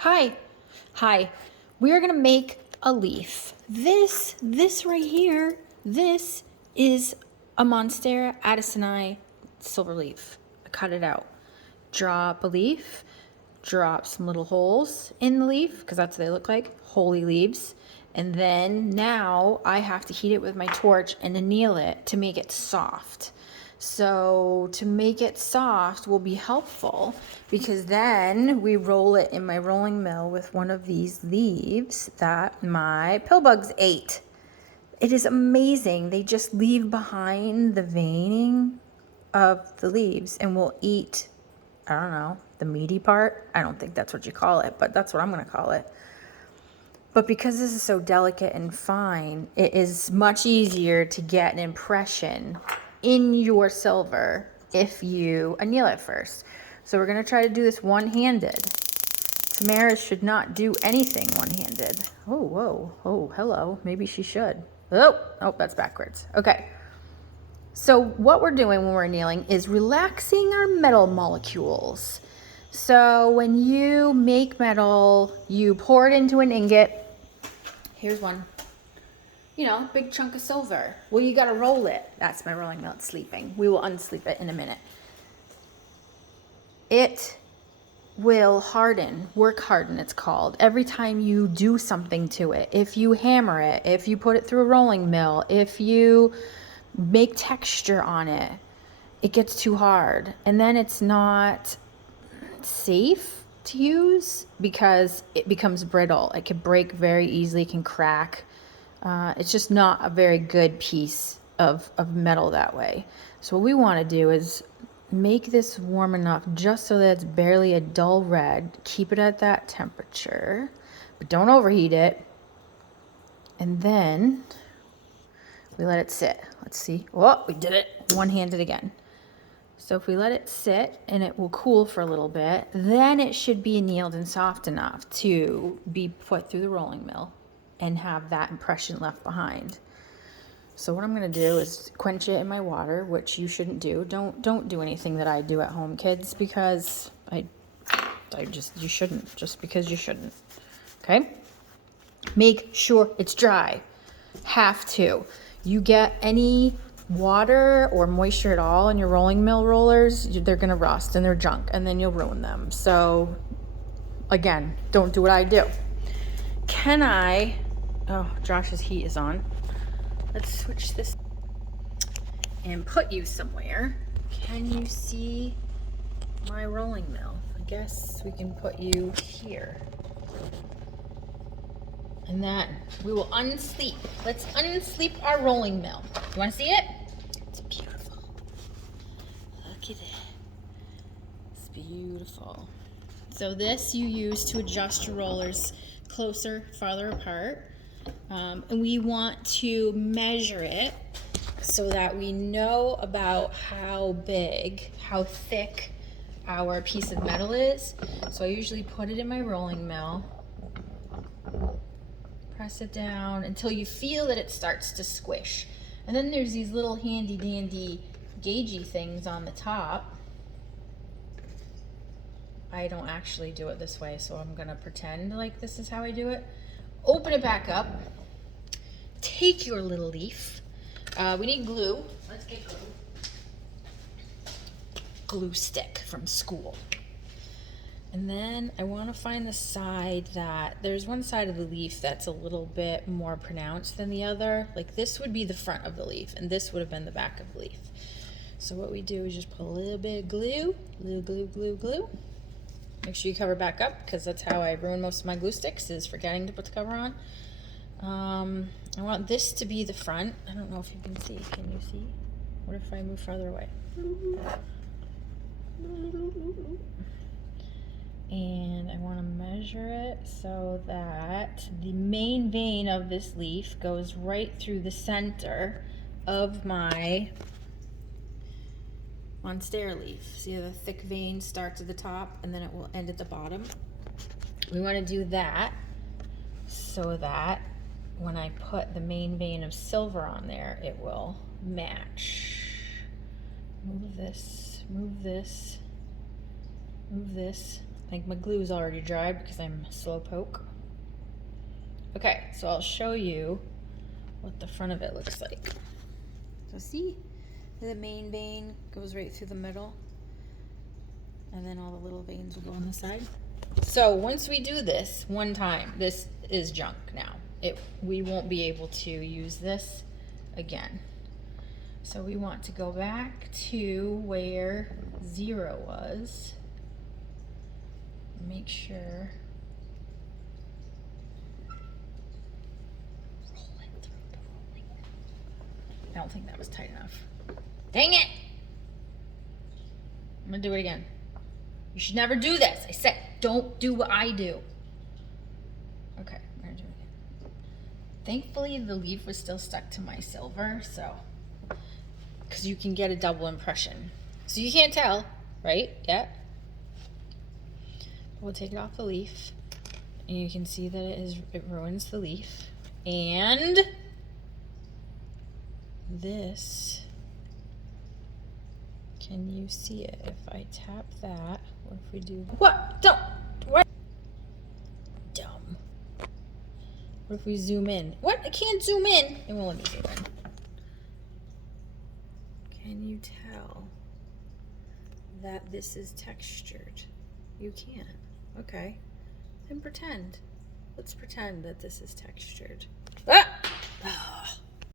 Hi. Hi. We are going to make a leaf. This right here, this is a Monstera addisoni silver leaf. I cut it out. Drop a leaf, drop some little holes in the leaf, because that's what they look like, holy leaves. And then now I have to heat it with my torch and anneal it to make it soft. So to make it soft will be helpful because then we roll it in my rolling mill with one of these leaves that my pill bugs ate. It is amazing. They just leave behind the veining of the leaves and will eat, I don't know, the meaty part. I don't think that's what you call it, but that's what I'm going to call it. But because this is so delicate and fine, it is much easier to get an impression in your silver if you anneal it first. So we're going to try to do this one-handed. Tamara should not do anything one-handed. Oh, whoa. Oh, hello. Maybe she should. Oh, that's backwards. Okay. So what we're doing when we're annealing is relaxing our metal molecules. So when you make metal, you pour it into an ingot. Here's one. You know, big chunk of silver. Well, you gotta roll it. That's my rolling mill. It's sleeping. We will unsleep it in a minute. It will harden, work harden it's called, every time you do something to it. If you hammer it, if you put it through a rolling mill, if you make texture on it, it gets too hard. And then it's not safe to use because it becomes brittle. It can break very easily, can crack. It's just not a very good piece of metal that way. So what we want to do is make this warm enough just so that it's barely a dull red. Keep it at that temperature, but don't overheat it. And then we let it sit. Let's see. Oh, we did it. One-handed again. So if we let it sit and it will cool for a little bit, then it should be annealed and soft enough to be put through the rolling mill and have that impression left behind. So what I'm going to do is quench it in my water, which you shouldn't do. Don't do anything that I do at home, kids, because you shouldn't, just because you shouldn't. Okay? Make sure it's dry. Have to. You get any water or moisture at all in your rolling mill rollers, they're going to rust and they're junk, and then you'll ruin them. So again, don't do what I do. Oh, Josh's heat is on. Let's switch this and put you somewhere. Can you see my rolling mill? I guess we can put you here. And then we will unsleep. Let's unsleep our rolling mill. You want to see it? It's beautiful. Look at it. It's beautiful. So this you use to adjust your rollers closer, farther apart. And we want to measure it so that we know about how big, how thick our piece of metal is. So I usually put it in my rolling mill, press it down until you feel that it starts to squish. And then there's these little handy dandy gaugey things on the top. I don't actually do it this way, so I'm gonna pretend like this is how I do it. Open it back up. Take your little leaf. We need glue. Let's get glue. Glue stick from school. And then I want to find the side that, there's one side of the leaf that's a little bit more pronounced than the other. Like this would be the front of the leaf, and this would have been the back of the leaf. So what we do is just put a little bit of glue, glue. Make sure you cover back up, because that's how I ruin most of my glue sticks, is forgetting to put the cover on. I want this to be the front. I don't know if you can see. Can you see? What if I move farther away? And I want to measure it so that the main vein of this leaf goes right through the center of my Monstera leaf. See how the thick vein starts at the top and then it will end at the bottom? We want to do that so that when I put the main vein of silver on there, it will match. Move this, move this, move this. I think my glue's already dried because I'm slowpoke. Okay, so I'll show you what the front of it looks like. So see, the main vein goes right through the middle, and then all the little veins will go on the side. So once we do this one time, this is junk now. We won't be able to use this again. So we want to go back to where 0 was. Make sure. Roll it through the rolling. I don't think that was tight enough. Dang it! I'm gonna do it again. You should never do this. I said, don't do what I do. Okay, I'm gonna do it again. Thankfully, the leaf was still stuck to my silver, so, because you can get a double impression. So you can't tell, right, yet? We'll take it off the leaf, and you can see that it ruins the leaf. And this, can you see it? If I tap that, what if we do, what? Don't, what? Dumb. What if we zoom in? What? I can't zoom in. It won't let me zoom in. Can you tell that this is textured? You can. Okay. Then pretend. Let's pretend that this is textured. Ah!